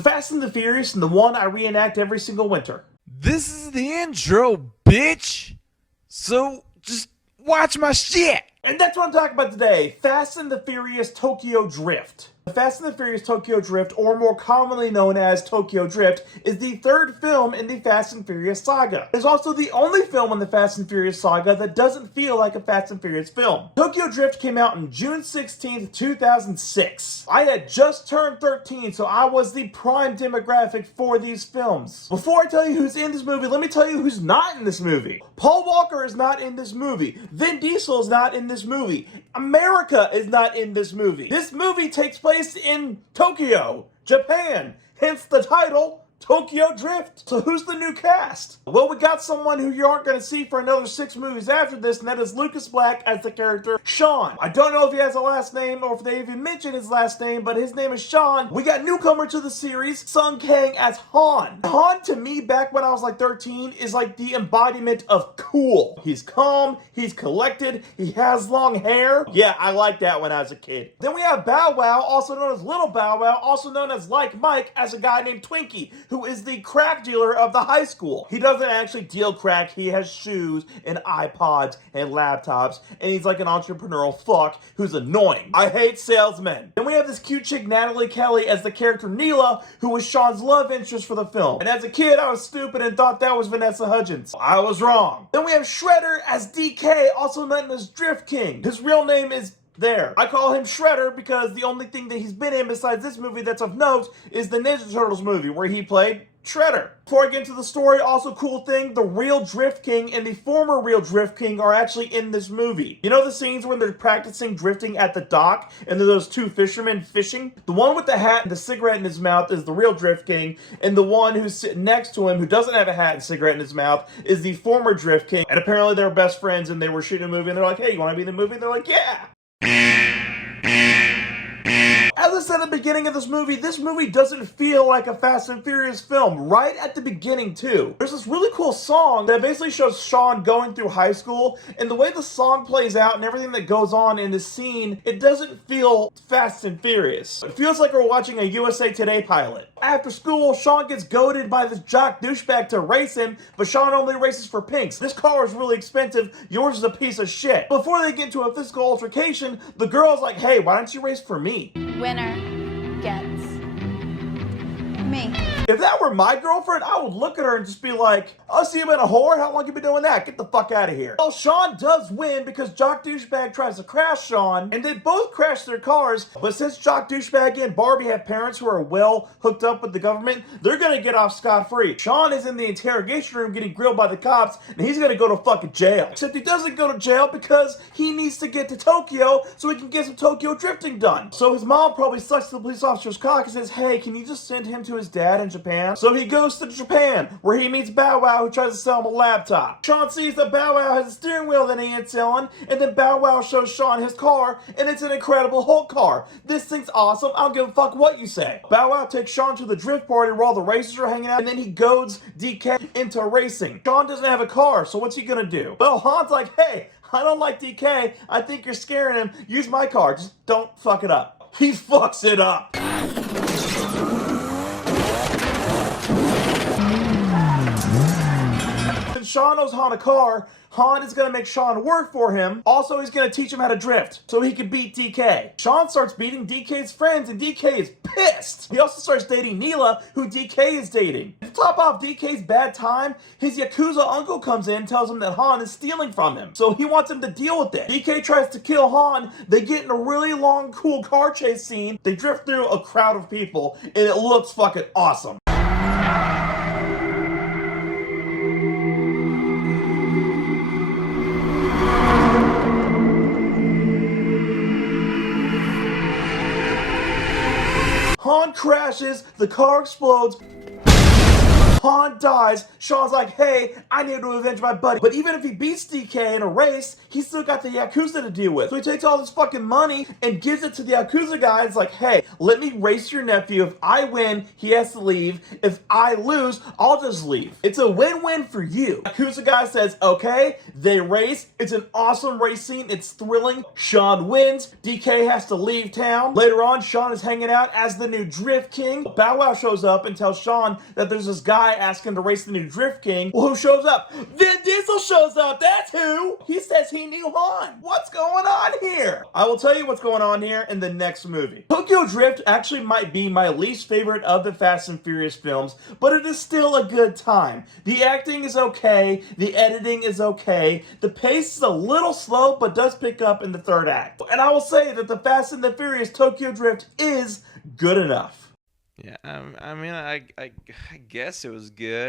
Fast and the Furious, and the one I reenact every single winter. This is the intro, bitch. So just watch my shit. And that's what I'm talking about today. Fast and the Furious Tokyo Drift. The Fast and the Furious Tokyo Drift, or more commonly known as Tokyo Drift, is the third film in the Fast and Furious saga. It's also the only film in the Fast and Furious saga that doesn't feel like a Fast and Furious film. Tokyo Drift came out on June 16th, 2006. I had just turned 13, so I was the prime demographic for these films. Before I tell you who's in this movie, let me tell you who's not in this movie. Paul Walker is not in this movie. Vin Diesel is not in this movie. America is not in this movie. This movie takes place in Tokyo, Japan, hence the title, Tokyo Drift. So who's the new cast? Well, we got someone who you aren't going to see for another 6 movies after this, and that is Lucas Black as the character Sean. I don't know if he has a last name or if they even mention his last name, but his name is Sean. We got newcomer to the series, Sung Kang as Han. Han, to me, back when I was like 13, is like the embodiment of cool. He's calm, he's collected, he has long hair. Yeah, I liked that when I was a kid. Then we have Bow Wow, also known as Little Bow Wow, also known as Like Mike, as a guy named Twinkie, who is the crack dealer of the high school. He doesn't actually deal crack, he has shoes and iPods and laptops, and he's like an entrepreneurial fuck who's annoying. I hate salesmen. Then we have this cute chick Natalie Kelly as the character Neela, who was Sean's love interest for the film. And as a kid, I was stupid and thought that was Vanessa Hudgens. I was wrong. Then we have Shredder as DK, also known as Drift King. His real name is there. I call him Shredder because the only thing that he's been in besides this movie that's of note is the Ninja Turtles movie where he played Shredder. Before I get into the story, also cool thing, the real Drift King and the former real Drift King are actually in this movie. You know the scenes when they're practicing drifting at the dock and there are those two fishermen fishing? The one with the hat and the cigarette in his mouth is the real Drift King, and the one who's sitting next to him who doesn't have a hat and cigarette in his mouth is the former Drift King. And apparently they were best friends and they were shooting a movie and they're like, hey, you want to be in the movie? And they're like, yeah. As I said at the beginning of this movie doesn't feel like a Fast and Furious film. Right at the beginning, too. There's this really cool song that basically shows Sean going through high school, and the way the song plays out and everything that goes on in this scene, it doesn't feel Fast and Furious. It feels like we're watching a USA Today pilot. After school, Sean gets goaded by this jock douchebag to race him, but Sean only races for pinks. This car is really expensive, yours is a piece of shit. Before they get into a physical altercation, the girl's like, hey, why don't you race for me? Winner gets me. If that were my girlfriend, I would look at her and just be like, oh, so you been a whore? How long you been doing that? Get the fuck out of here. Well, Sean does win because Jock Douchebag tries to crash Sean, and they both crash their cars, but since Jock Douchebag and Barbie have parents who are well hooked up with the government, they're gonna get off scot-free. Sean is in the interrogation room getting grilled by the cops, and he's gonna go to fucking jail. Except he doesn't go to jail because he needs to get to Tokyo so he can get some Tokyo drifting done. So his mom probably sucks the police officer's cock and says, hey, can you just send him to his dad in Japan? So he goes to Japan, where he meets Bow Wow, who tries to sell him a laptop. Sean sees that Bow Wow has a steering wheel that he ain't selling, and then Bow Wow shows Sean his car, and it's an Incredible Hulk car. This thing's awesome, I don't give a fuck what you say. Bow Wow takes Sean to the drift party where all the racers are hanging out, and then he goads DK into racing. Sean doesn't have a car, so what's he gonna do? Well, Han's like, hey, I don't like DK, I think you're scaring him, use my car, just don't fuck it up. He fucks it up. Sean owes Han a car, Han is gonna make Sean work for him. Also, he's gonna teach him how to drift so he can beat DK. Sean starts beating DK's friends and DK is pissed. He also starts dating Neela, who DK is dating. To top off DK's bad time, his Yakuza uncle comes in and tells him that Han is stealing from him. So he wants him to deal with it. DK tries to kill Han. They get in a really long, cool car chase scene. They drift through a crowd of people and it looks fucking awesome. Han crashes, the car explodes, Han dies, Sean's like, hey, I need to avenge my buddy. But even if he beats DK in a race, he's still got the Yakuza to deal with. So he takes all this fucking money and gives it to the Yakuza guy. It's like, hey, let me race your nephew. If I win, he has to leave. If I lose, I'll just leave. It's a win-win for you. Yakuza guy says, okay, they race. It's an awesome race scene. It's thrilling. Sean wins. DK has to leave town. Later on, Sean is hanging out as the new Drift King. Bow Wow shows up and tells Sean that there's this guy asking to race the new Drift King. Well, who shows up? Vin Diesel shows up. That's who. He says he knew Han. What's going on here? I will tell you what's going on here in the next movie. Tokyo Drift actually might be my least favorite of the Fast and Furious films, but it is still a good time. The acting is okay. The editing is okay. The pace is a little slow, but does pick up in the third act. And I will say that the Fast and the Furious Tokyo Drift is good enough. Yeah, I mean, I guess it was good.